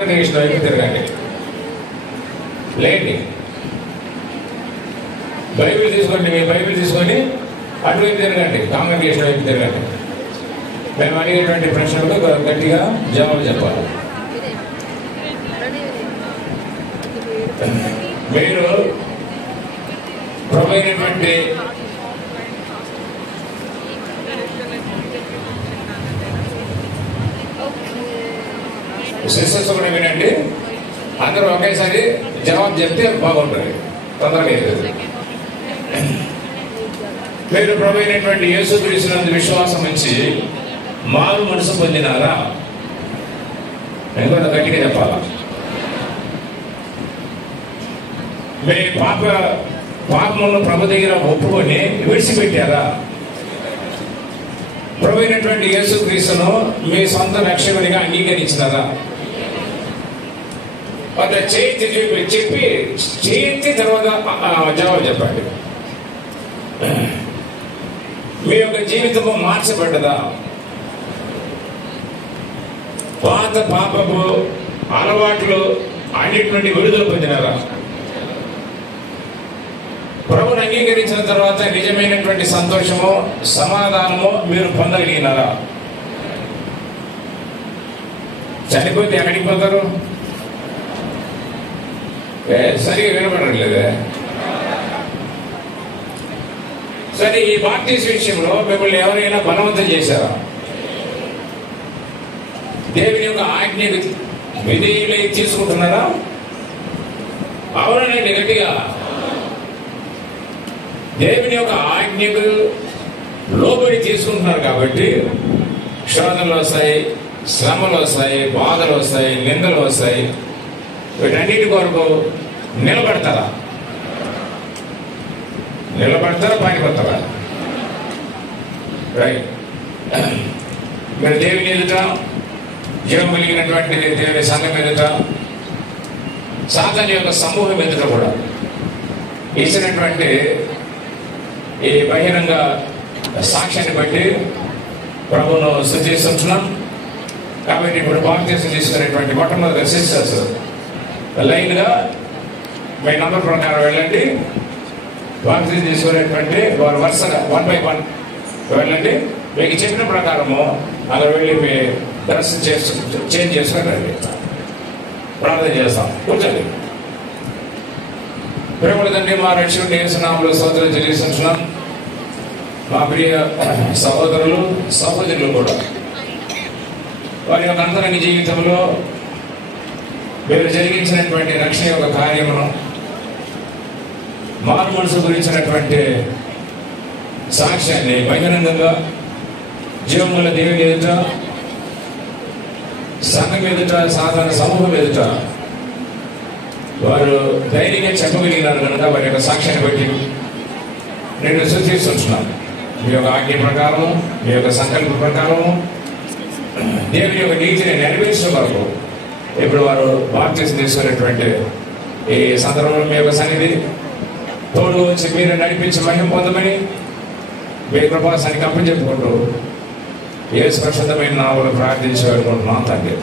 Congregation వైపు తిరగండి. లేండి, బైబిల్ తీసుకోండి, మీ బైబిల్ తీసుకొని అటువైపు తిరగండి, కాంగ్రెగేషన్ వైపు తిరగండి. మేము అడిగేటువంటి ప్రశ్నలకు గట్టిగా జవాబు చెప్పాలి. మీరు ప్రభువైనటువంటి సిస్టర్స్ కూడా వినండి, అందరూ ఒకేసారి జవాబు చెప్తే బాగుంటుంది, తొందరగా అవుతుంది. మీరు ప్రభువైనటువంటి యేసుక్రీస్తునందు విశ్వాసం ఉంచి మారు మనసు పొందినారా? ఎందుకంటే గట్టిగా చెప్పాలా. మీ పాపములను ప్రభు దగ్గర ఒప్పుకొని విడిచిపెట్టారా? ప్రభువైనటువంటి యేసుక్రీస్తును మీ సొంత రక్షకునిగా అంగీకరించినారా? ఒక చేతి చెప్పి చేతి తర్వాత జవాబు చెప్పండి. మీ యొక్క జీవితము మార్చబడ్డదా? పాత పాపపు అలవాట్లు అన్నిటి నుండి విడుదల పొందినారా? ప్రభుని అంగీకరించిన తర్వాత నిజమైనటువంటి సంతోషము, సమాధానము మీరు పొందగలిగినారా? చనిపోతే ఎక్కడికి పోతారు? సరిగా వినపడట్లేదే. సరే, ఈ బాప్టిస్ట్ విషయంలో మిమ్మల్ని ఎవరైనా బలవంతం చేశారా? దేవుని యొక్క ఆజ్ఞ విధేయులై తీసుకుంటున్నారా? అవునండి, గట్టిగా. దేవుని యొక్క ఆజ్ఞకు లోబడి తీసుకుంటున్నారు కాబట్టి శోధనలు వస్తాయి, శ్రమలు వస్తాయి, బాధలు వస్తాయి, నిందలు వస్తాయి. వీటన్నిటి కొరకు నిలబడతారా? పారిపోతారా? రైట్. మీరు దేవుని ఎదుట, జీవం కలిగినటువంటి దేవుని సంఘం ఎదుట, సాతాను యొక్క సమూహం ఎదుట కూడా ఇచ్చినటువంటి ఈ బహిరంగ సాక్ష్యాన్ని బట్టి ప్రభువును స్తుతిస్తున్నాం. కాబట్టి ఇప్పుడు బాప్టిజం తీసుకునేటువంటి మొట్టమొదటి సిస్టర్స్ లైన్ గా మీ నంబర్ ప్రకారం వెళ్ళండి. బాప్టిజం తీసుకునేటువంటి వారు వరుసగా 1 by 1 వెళ్ళండి. మీకు చెప్పిన ప్రకారము అక్కడ వెళ్ళి మీ డ్రెస్ చేంజ్ చేసుకొని రండి. ప్రార్థన చేస్తాం. కూర్చోండి. ప్రేమల తండ్రి, మా రక్షకుడు యేసు నామములో స్తోత్రం చెల్లిస్తున్నాం. మా ప్రియ సహోదరులు, సహోదరులు కూడా వారి యొక్క అంతరంగ జీవితంలో మీరు జరిగించినటువంటి రక్షణ యొక్క కార్యమును, మారు మనసు గురించినటువంటి సాక్ష్యాన్ని బహిరంగంగా జీవముల దేవుని ఎదుట, సంఘం ఎదుట, సాధారణ సమూహం ఎదుట వారు ధైర్యంగా చెప్పగలిగినారు కనుక వారి యొక్క సాక్ష్యాన్ని బట్టి నేను స్తుతిస్తున్నాను. మీ యొక్క ఆజ్ఞ ప్రకారము, మీ యొక్క సంకల్ప ప్రకారము దేవుని యొక్క నీతిని నెరవేర్చిన వరకు ఇప్పుడు వారు బాప్టిజం తీసుకునేటువంటి ఈ సందర్భంలో మీ యొక్క సన్నిధి తోడు వచ్చి మీరు నడిపించి మహిమ పొందమని మీ కృపాసానికి అప్పచెప్పుకుంటూ యేసు పరిశుద్ధమైన నామములో ప్రార్థించి వేడుకుంటున్నాం తండ్రి.